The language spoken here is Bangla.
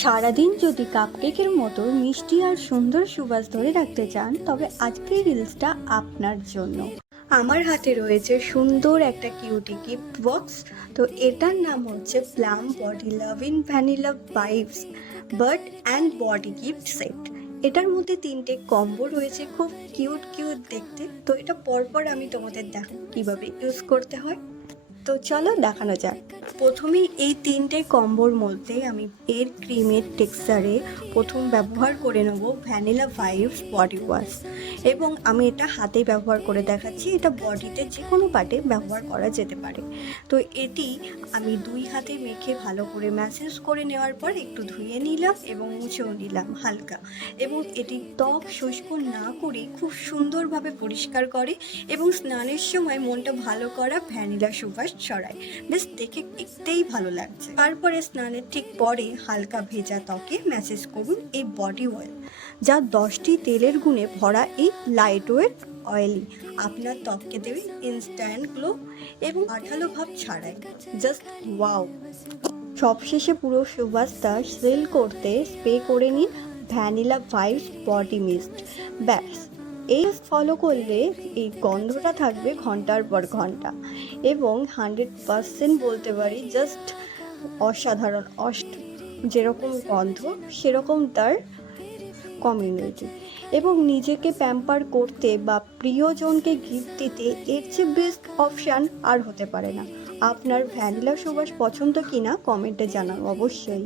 সারাদিন যদি কাপকেকের মতো মিষ্টি আর সুন্দর সুবাস ধরে রাখতে চান তবে আজকের রিলসটা আপনার জন্য। আমার হাতে রয়েছে সুন্দর একটা কিউটি গিফট বক্স। তো এটার নাম হচ্ছে plum body loving vanilla vibes bird and body gift set. এটার মধ্যে 3টে কম্বো রয়েছে, খুব কিউট কিউট দেখতে। তো এটা পরপর আমি তোমাদের দেখাবো কিভাবে ইউজ করতে হয়। তো চলো দেখানো যাক। প্রথমেই এই 3টে কম্বোর মধ্যে আমি এর ক্রিমের টেক্সচারে প্রথম ব্যবহার করে নেব ভ্যানিলা ভাইবস বডি ওয়াশ, এবং আমি এটা হাতে ব্যবহার করে দেখাচ্ছি। এটা বডিতে যে কোনো পার্টে ব্যবহার করা যেতে পারে। তো এটি আমি 2 হাতে মেখে ভালো করে ম্যাসেজ করে নেওয়ার পর একটু ধুয়ে নিলাম এবং মুছেও নিলাম হালকা, এবং এটি ত্বক শুষ্ক না করে খুব সুন্দরভাবে পরিষ্কার করে এবং স্নানের সময় মনটা ভালো করা ভ্যানিলা সুবাস ছড়ায়। বেশ দেখতেই ভালো লাগছে। তারপরে স্নানের ঠিক পরে হালকা ভেজা ত্বকে ম্যাসেজ করুন এই বডি অয়েল, যা 10টি তেলের গুণে ভরা। এই লাইট ওয়েট অয়েলি আপনার ত্বককে দেবে ইনস্ট্যান্ট গ্লো এবং আঠালো ভাব ছাড়ায়। Just wow. সবশেষে পুরো সুবাসটা সেল করতে স্প্রে করে নিন ভ্যানিলা ভাইবস বডি মিস্ট। ব্যাস, এই ফলো করলে এই গন্ধটা থাকবে ঘন্টার পর ঘন্টা, এবং 100% বলতে পারি জাস্ট অসাধারণ। যেরকম গন্ধ সেরকম তার কমিউনিটি, এবং নিজেকে প্যাম্পার করতে বা প্রিয়জনকে গিফট দিতে এর চেয়ে বেস্ট অপশান আর হতে পারে না। আপনার ভ্যানিলা সুবাস পছন্দ কিনা কমেন্টে জানান অবশ্যই।